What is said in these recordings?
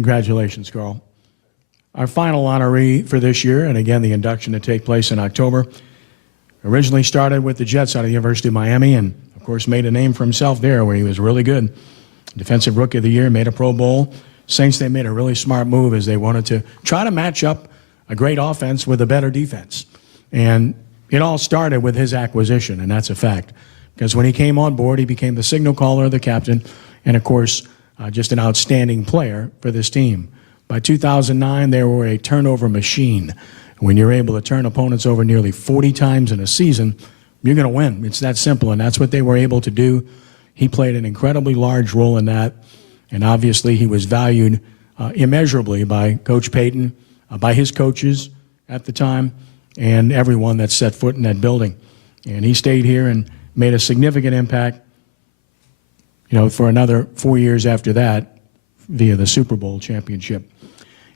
Congratulations, Carl. Our final honoree for this year, and again, the induction to take place in October, originally started with the Jets out of the University of Miami and, of course, made a name for himself there where he was really good. Defensive Rookie of the Year, made a Pro Bowl. Saints, they made a really smart move as they wanted to try to match up a great offense with a better defense. And it all started with his acquisition, and that's a fact. Because when he came on board, he became the signal caller, the captain, and, of course, just an outstanding player for this team. By 2009, they were a turnover machine. When you're able to turn opponents over nearly 40 times in a season, you're going to win. It's that simple, and that's what they were able to do. He played an incredibly large role in that, and obviously he was valued immeasurably by Coach Payton, by his coaches at the time, and everyone that set foot in that building. And he stayed here and made a significant impact, for another 4 years after that via the Super Bowl championship.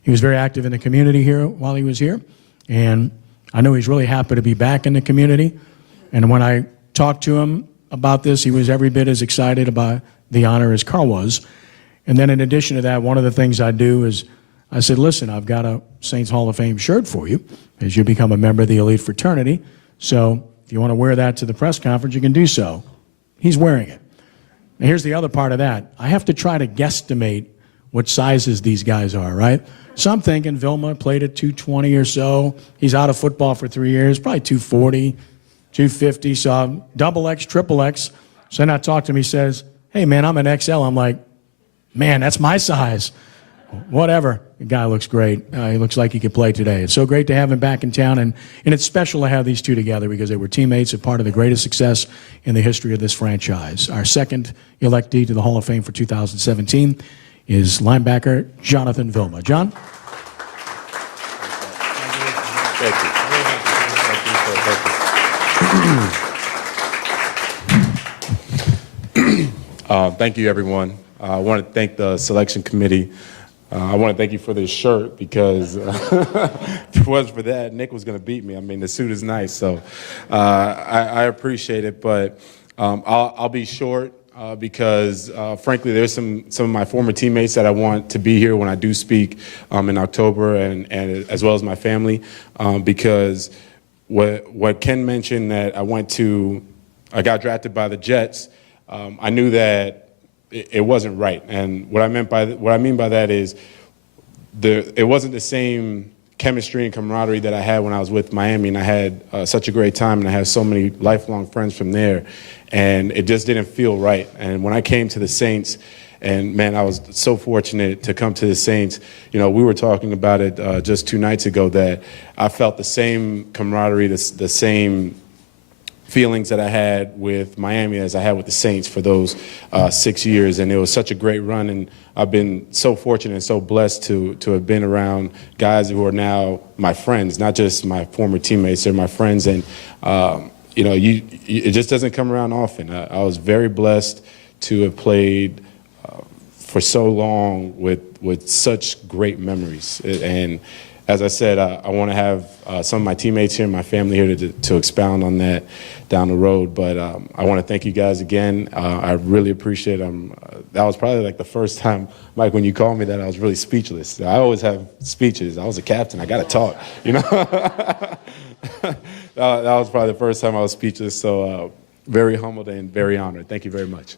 He was very active in the community here while he was here, and I know he's really happy to be back in the community. And when I talked to him about this, he was every bit as excited about the honor as Carl was. And then in addition to that, one of the things I do is I said, listen, I've got a Saints Hall of Fame shirt for you as you become a member of the elite fraternity. So if you want to wear that to the press conference, you can do so. He's wearing it. Now here's the other part of that. I have to try to guesstimate what sizes these guys are, right? So I'm thinking Vilma played at 220 or so. He's out of football for 3 years, probably 240, 250. So I'm double X, triple X. So then I talk to him, he says, hey man, I'm an XL. I'm like, man, that's my size. Whatever. The guy looks great. He looks like he could play today. It's so great to have him back in town, and it's special to have these two together because they were teammates and part of the greatest success in the history of this franchise. Our second electee to the Hall of Fame for 2017 is linebacker Jonathan Vilma. John? Thank you. Thank you, everyone. I want to thank the selection committee. I want to thank you for this shirt because if it wasn't for that, Nick was going to beat me. I mean, the suit is nice, so I appreciate it. But I'll be short because, frankly, there's some of my former teammates that I want to be here when I do speak in October, and as well as my family, because what Ken mentioned that I got drafted by the Jets. I knew that it wasn't right, and what I mean by that is it wasn't the same chemistry and camaraderie that I had when I was with Miami, and I had such a great time, and I had so many lifelong friends from there, and it just didn't feel right. And when I came to the Saints, and man, I was so fortunate to come to the Saints. We were talking about it just 2 nights ago that I felt the same camaraderie, the same feelings that I had with Miami as I had with the Saints for those 6 years, and it was such a great run, and I've been so fortunate and so blessed to have been around guys who are now my friends, not just my former teammates, they're my friends, and it just doesn't come around often. I was very blessed to have played for so long with such great memories, and as I said, I want to have some of my teammates here and my family here to expound on that down the road. But I want to thank you guys again. I really appreciate it. That was probably like the first time, Mike, when you called me that, I was really speechless. I always have speeches. I was a captain. I got to talk, That was probably the first time I was speechless. So very humbled and very honored. Thank you very much.